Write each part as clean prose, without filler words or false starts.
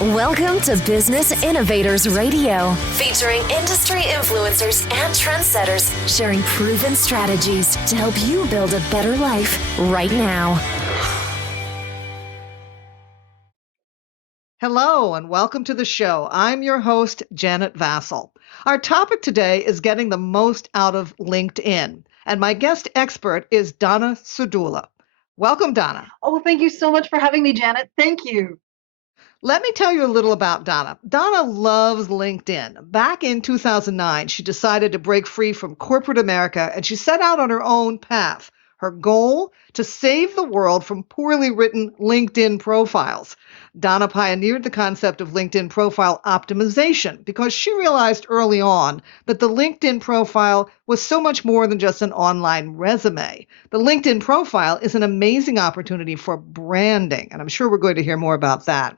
Welcome to Business Innovators Radio, featuring industry influencers and trendsetters sharing proven strategies to help you build a better life right now. Hello and welcome to the show. I'm your host, Janet Vassell. Our topic today is getting the most out of LinkedIn, and my guest expert is DONNA SERDULA. Welcome, Donna. Oh, well, thank you so much for having me, Janet. Thank you. Let me tell you a little about Donna. Donna loves LinkedIn. Back in 2009, she decided to break free from corporate America, and she set out on her own path. Her goal? To save the world from poorly written LinkedIn profiles. Donna pioneered the concept of LinkedIn profile optimization because she realized early on that the LinkedIn profile was so much more than just an online resume. The LinkedIn profile is an amazing opportunity for branding, and I'm sure we're going to hear more about that.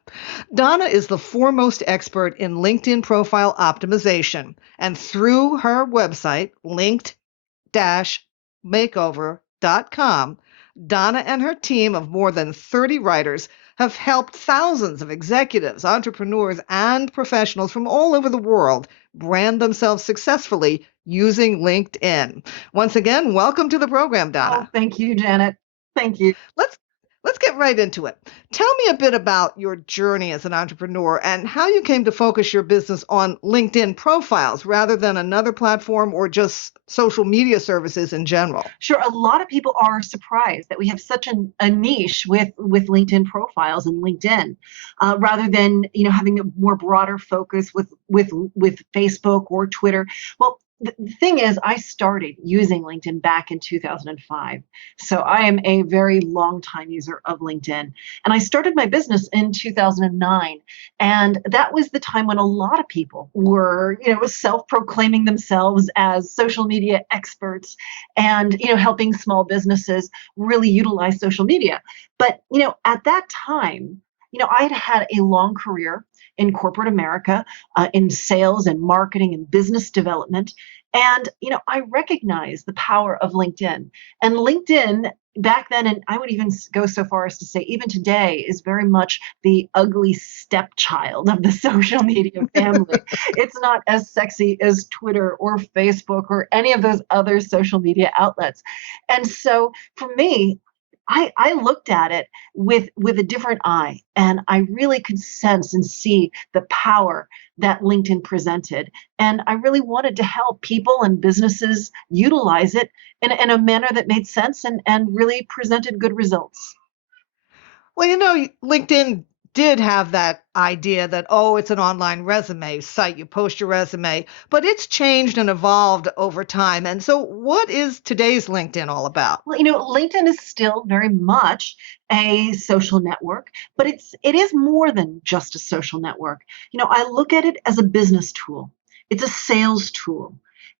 Donna is the foremost expert in LinkedIn profile optimization, and through her website, linked-makeover.com, Donna and her team of more than 30 writers have helped thousands of executives, entrepreneurs, and professionals from all over the world brand themselves successfully using LinkedIn. Once again, welcome to the program, Donna. Oh, thank you, Janet. Thank you. Let's get right into it. Tell me a bit about your journey as an entrepreneur and how you came to focus your business on LinkedIn profiles rather than another platform or just social media services in general. Sure. A lot of people are surprised that we have such a niche with LinkedIn profiles and LinkedIn, rather than having a more broader focus with Facebook or Twitter. Well, the thing is, I started using LinkedIn back in 2005. So I am a very long time user of LinkedIn. And I started my business in 2009. And that was the time when a lot of people were, self-proclaiming themselves as social media experts and, helping small businesses really utilize social media. But, at that time, I had a long career in corporate America, in sales and marketing and business development. And, I recognize the power of LinkedIn. And LinkedIn back then, and I would even go so far as to say even today, is very much the ugly stepchild of the social media family. It's not as sexy as Twitter or Facebook or any of those other social media outlets. And so for me, I looked at it with a different eye, and I really could sense and see the power that LinkedIn presented. And I really wanted to help people and businesses utilize it in a manner that made sense and really presented good results. Well, LinkedIn did have that idea that, it's an online resume site. You post your resume, but it's changed and evolved over time. And so what is today's LinkedIn all about? Well, LinkedIn is still very much a social network, but it is more than just a social network. I look at it as a business tool. It's a sales tool.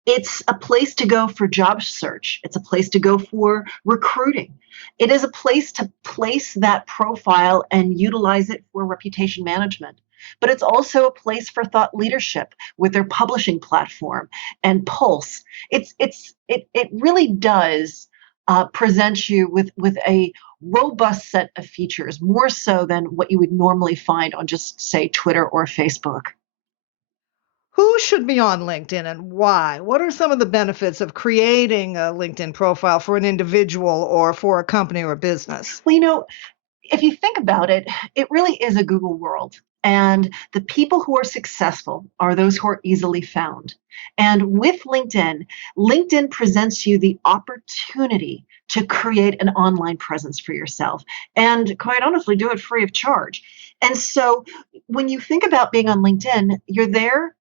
It's a place to go for job search. It's a place to go for recruiting. It is a place to place that profile and utilize it for reputation management. But it's also a place for thought leadership with their publishing platform and Pulse. It really does present you with a robust set of features, more so than what you would normally find on just, say, Twitter or Facebook. Who should be on LinkedIn and why? What are some of the benefits of creating a LinkedIn profile for an individual or for a company or business? Well, if you think about it, it really is a Google world. And the people who are successful are those who are easily found. And with LinkedIn, LinkedIn presents you the opportunity to create an online presence for yourself and, quite honestly, do it free of charge. And so when you think about being on LinkedIn, you're there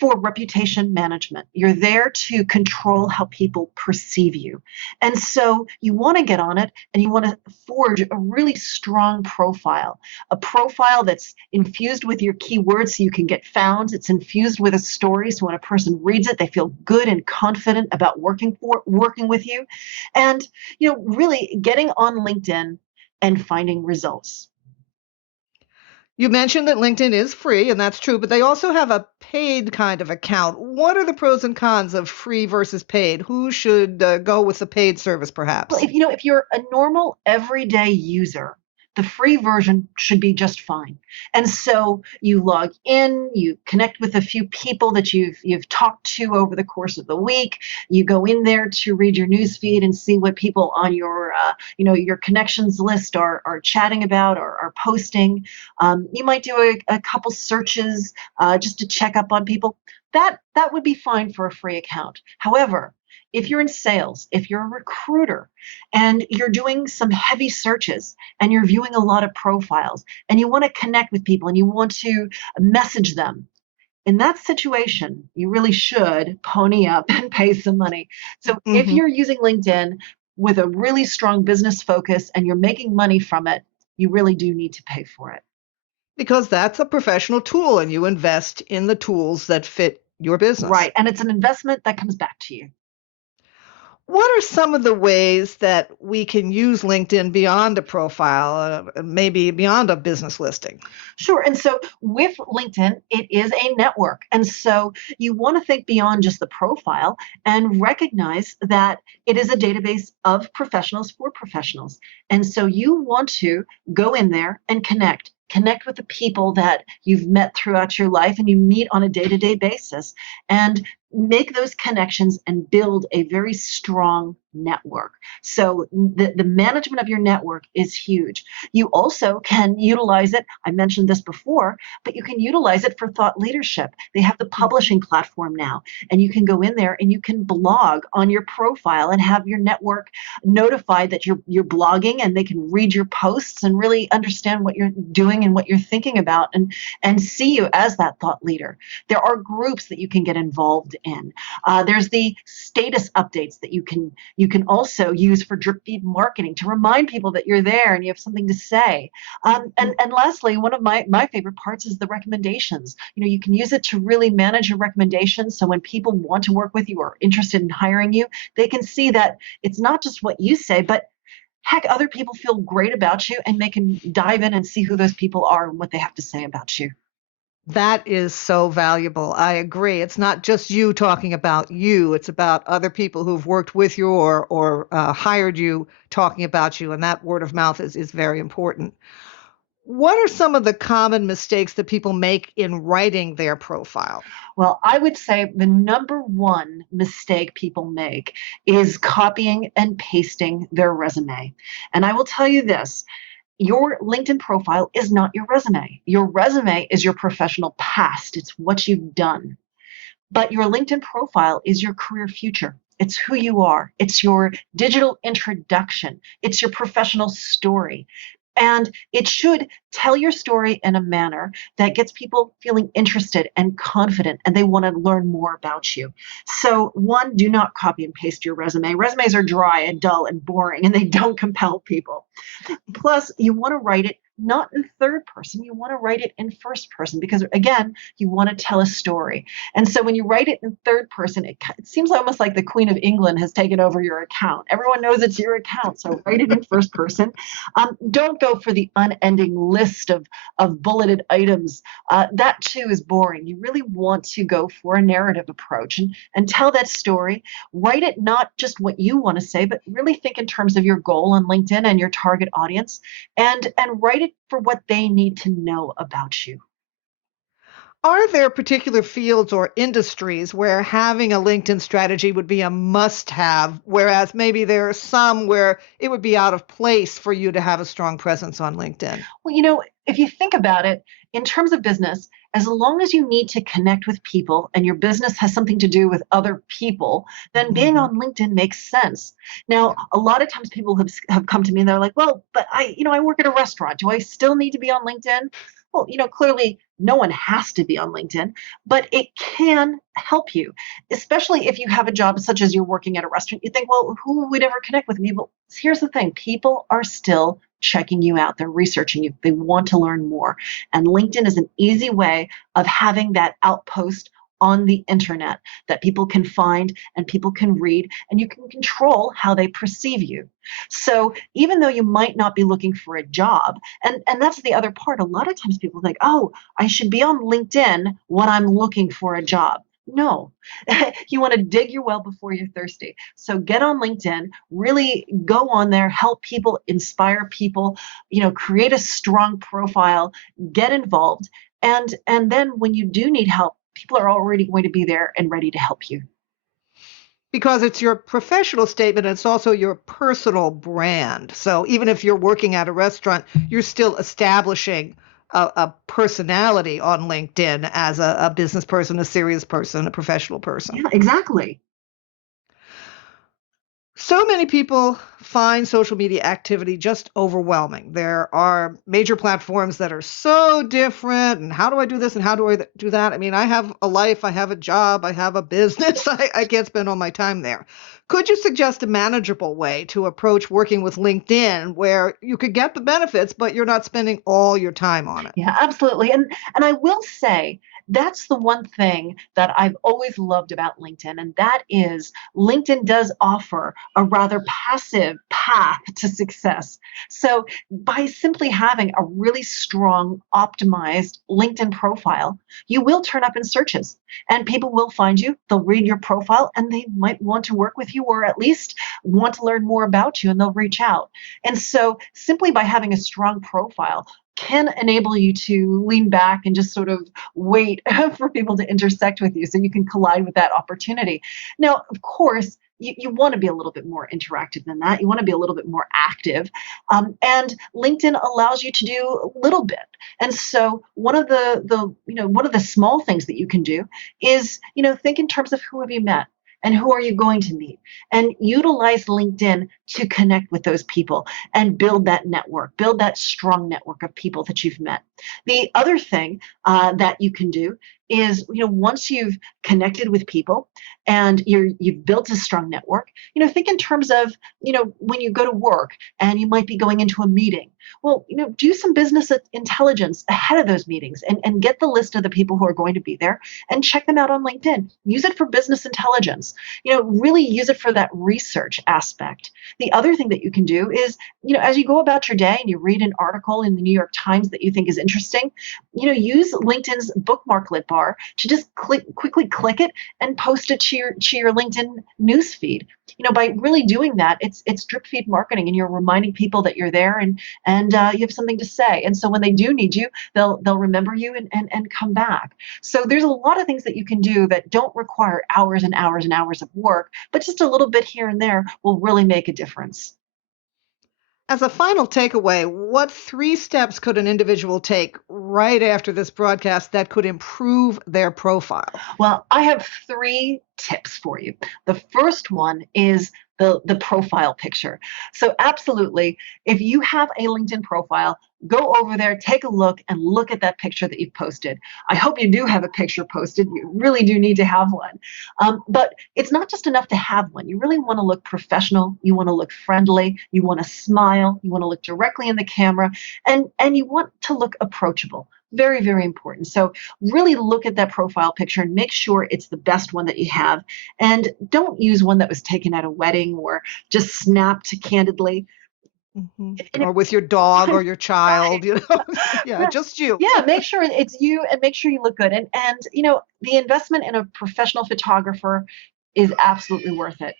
for reputation management. You're there to control how people perceive you. And so you want to get on it and you want to forge a really strong profile, a profile that's infused with your keywords so you can get found. It's infused with a story. So when a person reads it, they feel good and confident about working with you. And, really getting on LinkedIn and finding results. You mentioned that LinkedIn is free, and that's true, but they also have a paid kind of account. What are the pros and cons of free versus paid? Who should go with the paid service, perhaps? Well, if you're a normal everyday user, the free version should be just fine. And so you log in, you connect with a few people that you've talked to over the course of the week. You go in there to read your news feed and see what people on your connections list are chatting about or are posting. You might do a couple searches just to check up on people. That would be fine for a free account. However, if you're in sales, if you're a recruiter and you're doing some heavy searches and you're viewing a lot of profiles and you want to connect with people and you want to message them, in that situation, you really should pony up and pay some money. So if you're using LinkedIn with a really strong business focus and you're making money from it, you really do need to pay for it. Because that's a professional tool and you invest in the tools that fit your business. Right. And it's an investment that comes back to you. What are some of the ways that we can use LinkedIn beyond a profile, maybe beyond a business listing? Sure. And so with LinkedIn, it is a network. And so you want to think beyond just the profile and recognize that it is a database of professionals for professionals. And so you want to go in there and connect with the people that you've met throughout your life and you meet on a day-to-day basis, and make those connections and build a very strong network. So the management of your network is huge. You also can utilize it. I mentioned this before, but you can utilize it for thought leadership. They have the publishing platform now, and you can go in there and you can blog on your profile and have your network notified that you're blogging, and they can read your posts and really understand what you're doing and what you're thinking about, and see you as that thought leader. There are groups that you can get involved in. There's the status updates that you can also use for drip feed marketing to remind people that you're there and you have something to say. And lastly, one of my favorite parts is the recommendations. You can use it to really manage your recommendations. So when people want to work with you or are interested in hiring you, they can see that it's not just what you say, but heck, other people feel great about you, and they can dive in and see who those people are and what they have to say about you. That is so valuable. I agree. It's not just you talking about you. It's about other people who've worked with you or hired you talking about you. And that word of mouth is very important. What are some of the common mistakes that people make in writing their profile? Well, I would say the number one mistake people make is copying and pasting their resume. And I will tell you this. Your LinkedIn profile is not your resume. Your resume is your professional past. It's what you've done. But your LinkedIn profile is your career future. It's who you are. It's your digital introduction. It's your professional story. And it should tell your story in a manner that gets people feeling interested and confident, and they want to learn more about you. So one, do not copy and paste your resume. Resumes are dry and dull and boring, and they don't compel people. Plus, you want to write it not in third person. You want to write it in first person because, again, you want to tell a story. And so when you write it in third person, it seems almost like the Queen of England has taken over your account. Everyone knows it's your account, so write it in first person. Don't go for the unending list of bulleted items. That, too, is boring. You really want to go for a narrative approach and tell that story. Write it not just what you want to say, but really think in terms of your goal on LinkedIn and your target audience, and write it for what they need to know about you. Are there particular fields or industries where having a LinkedIn strategy would be a must-have, whereas maybe there are some where it would be out of place for you to have a strong presence on LinkedIn? Well, if you think about it, in terms of business, as long as you need to connect with people and your business has something to do with other people, then being on LinkedIn makes sense. Now, a lot of times people have come to me and they're like, well, but I work at a restaurant. Do I still need to be on LinkedIn? Well, clearly no one has to be on LinkedIn, but it can help you, especially if you have a job such as you're working at a restaurant. You think, well, who would ever connect with me? Well, here's the thing. People are still checking you out. They're researching you. They want to learn more. And LinkedIn is an easy way of having that outpost on the internet that people can find and people can read, and you can control how they perceive you. So even though you might not be looking for a job, and that's the other part, a lot of times people think, oh, I should be on LinkedIn when I'm looking for a job. No. You want to dig your well before you're thirsty. So get on LinkedIn, really go on there, help people, inspire people, create a strong profile, get involved. And then when you do need help, people are already going to be there and ready to help you. Because it's your professional statement, it's also your personal brand. So even if you're working at a restaurant, you're still establishing a personality on LinkedIn as a business person, a serious person, a professional person. Yeah, exactly. So many people find social media activity just overwhelming. There are major platforms that are so different. And how do I do this? And how do I do that? I mean, I have a life, I have a job, I have a business. I can't spend all my time there. Could you suggest a manageable way to approach working with LinkedIn where you could get the benefits, but you're not spending all your time on it? Yeah, absolutely. And I will say that's the one thing that I've always loved about LinkedIn, and that is LinkedIn does offer a rather passive path to success. So by simply having a really strong, optimized LinkedIn profile, you will turn up in searches and people will find you. They'll read your profile and they might want to work with you or at least want to learn more about you and they'll reach out. And so simply by having a strong profile, can enable you to lean back and just sort of wait for people to intersect with you so you can collide with that opportunity. Now, of course, you want to be a little bit more interactive than that. You want to be a little bit more active. And LinkedIn allows you to do a little bit. And so one of the small things that you can do is, think in terms of who have you met? And who are you going to meet? And utilize LinkedIn to connect with those people and build that network, build that strong network of people that you've met. The other thing that you can do is, once you've connected with people and you've built a strong network, think in terms of, when you go to work and you might be going into a meeting. Well, do some business intelligence ahead of those meetings and get the list of the people who are going to be there and check them out on LinkedIn. Use it for business intelligence. Really use it for that research aspect. The other thing that you can do is, as you go about your day and you read an article in the New York Times that you think is interesting, use LinkedIn's bookmark lit bar to just quickly click it and post it to your LinkedIn newsfeed. By really doing that, it's drip feed marketing, and you're reminding people that you're there and you have something to say. And so when they do need you, they'll remember you and come back. So there's a lot of things that you can do that don't require hours and hours and hours of work, but just a little bit here and there will really make a difference. As a final takeaway, what 3 steps could an individual take right after this broadcast that could improve their profile? Well, I have 3 tips for you. The first one is the profile picture. So absolutely, if you have a LinkedIn profile, go over there, take a look, and look at that picture that you've posted. I hope you do have a picture posted. You really do need to have one. But it's not just enough to have one. You really want to look professional. You want to look friendly. You want to smile. You want to look directly in the camera. And you want to look approachable. Very, very important. So really look at that profile picture and make sure it's the best one that you have. And don't use one that was taken at a wedding or just snapped candidly. Mm-hmm. Or with your dog or your child, Yeah, just you. Yeah, make sure it's you and make sure you look good. And the investment in a professional photographer is absolutely worth it.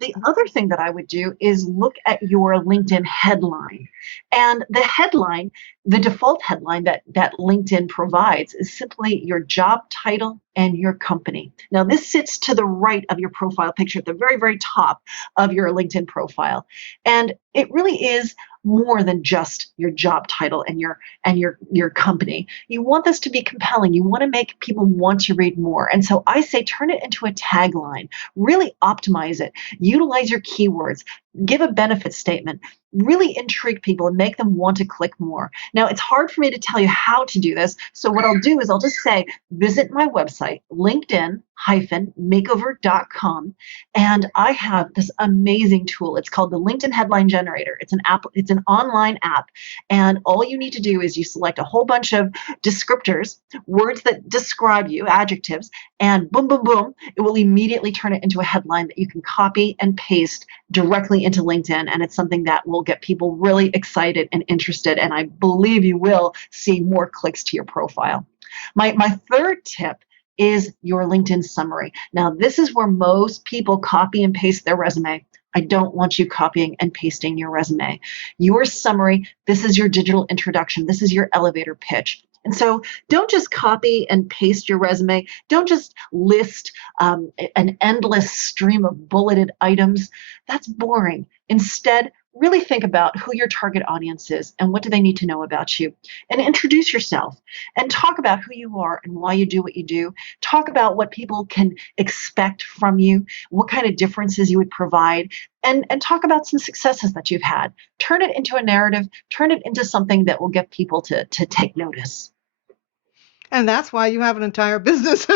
The other thing that I would do is look at your LinkedIn headline. And the headline, the default headline that LinkedIn provides is simply your job title and your company. Now, this sits to the right of your profile picture at the very, very top of your LinkedIn profile. And it really is more than just your job title and your company. You want this to be compelling. You want to make people want to read more. And so I say turn it into a tagline. Really optimize it. Utilize your keywords. Give a benefit statement. Really intrigue people and make them want to click more. Now, it's hard for me to tell you how to do this. So what I'll do is I'll just say, visit my website, LinkedIn-makeover.com. And I have this amazing tool. It's called the LinkedIn Headline Generator. It's an app. It's an online app. And all you need to do is you select a whole bunch of descriptors, words that describe you, adjectives, and boom, boom, boom, it will immediately turn it into a headline that you can copy and paste directly into LinkedIn. And it's something that will get people really excited and interested. And I believe you will see more clicks to your profile. My third tip is your LinkedIn summary. Now, this is where most people copy and paste their resume. I don't want you copying and pasting your resume. Your summary, this is your digital introduction. This is your elevator pitch. And so don't just copy and paste your resume. Don't just list an endless stream of bulleted items. That's boring. Instead, really think about who your target audience is and what do they need to know about you. And introduce yourself and talk about who you are and why you do what you do. Talk about what people can expect from you, what kind of differences you would provide, and talk about some successes that you've had. Turn it into a narrative, turn it into something that will get people to take notice. And that's why you have an entire business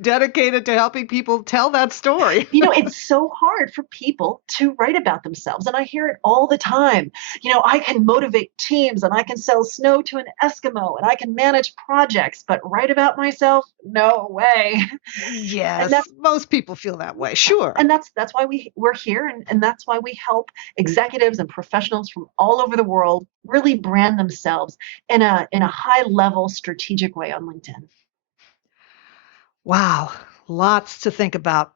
dedicated to helping people tell that story. It's so hard for people to write about themselves. And I hear it all the time. I can motivate teams and I can sell snow to an Eskimo and I can manage projects, but write about myself? No way. Yes, most people feel that way. Sure. And that's why we're here. And that's why we help executives and professionals from all over the world really brand themselves in a high level strategic way on LinkedIn. Wow, lots to think about.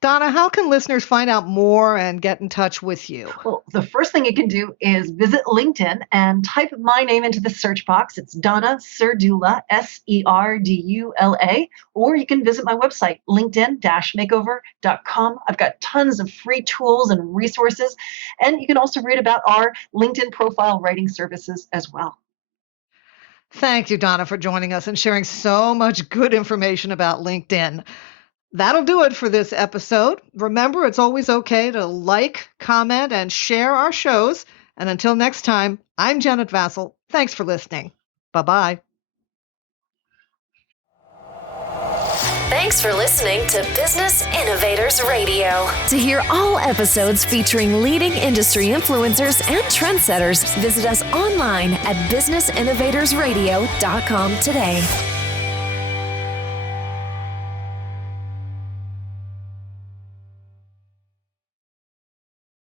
Donna, how can listeners find out more and get in touch with you? Well, the first thing you can do is visit LinkedIn and type my name into the search box. It's Donna Serdula, Serdula, or you can visit my website, linkedin-makeover.com. I've got tons of free tools and resources, and you can also read about our LinkedIn profile writing services as well. Thank you, Donna, for joining us and sharing so much good information about LinkedIn. That'll do it for this episode. Remember, it's always okay to like, comment, and share our shows. And until next time, I'm Janet Vassell. Thanks for listening. Bye-bye. Thanks for listening to Business Innovators Radio. To hear all episodes featuring leading industry influencers and trendsetters, visit us online at businessinnovatorsradio.com today.